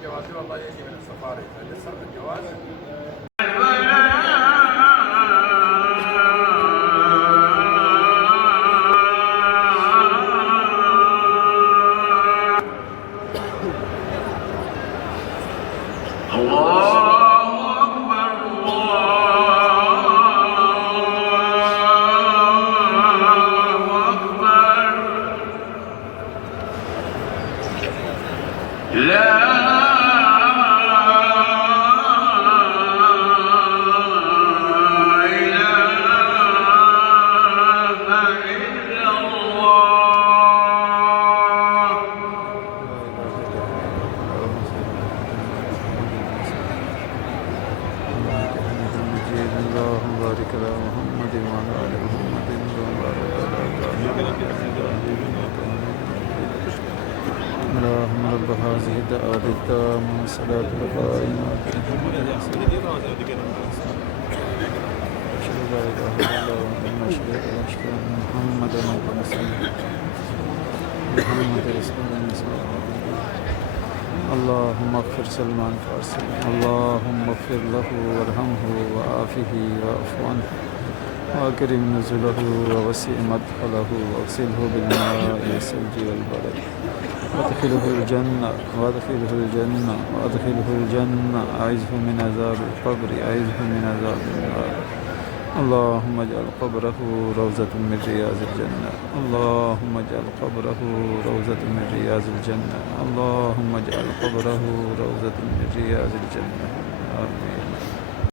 الجواز والله يجي من السفارة إذا صار الجواز. اللهم رب هذه الدعوة التامة والصلاة القائمة أشهد أن لا إله إلا الله وأشهد أن محمدا عبده ورسوله محمد رسول الله. اللهم اغفر سلمان فارسي، اللهم اغفر له وارحمه وعافه واعف عنه وأكرم نزله ووسع مدخله واغسله بالماء والثلج والبرد وادخله الجنة أعذه من عذاب القبر أعذه من عذاب النار. اللهم اجعل قبره روضة من رياض الجنة، اللهم اجعل قبره روضة من رياض الجنة، اللهم اجعل قبره روضة من رياض الجنة. آمين.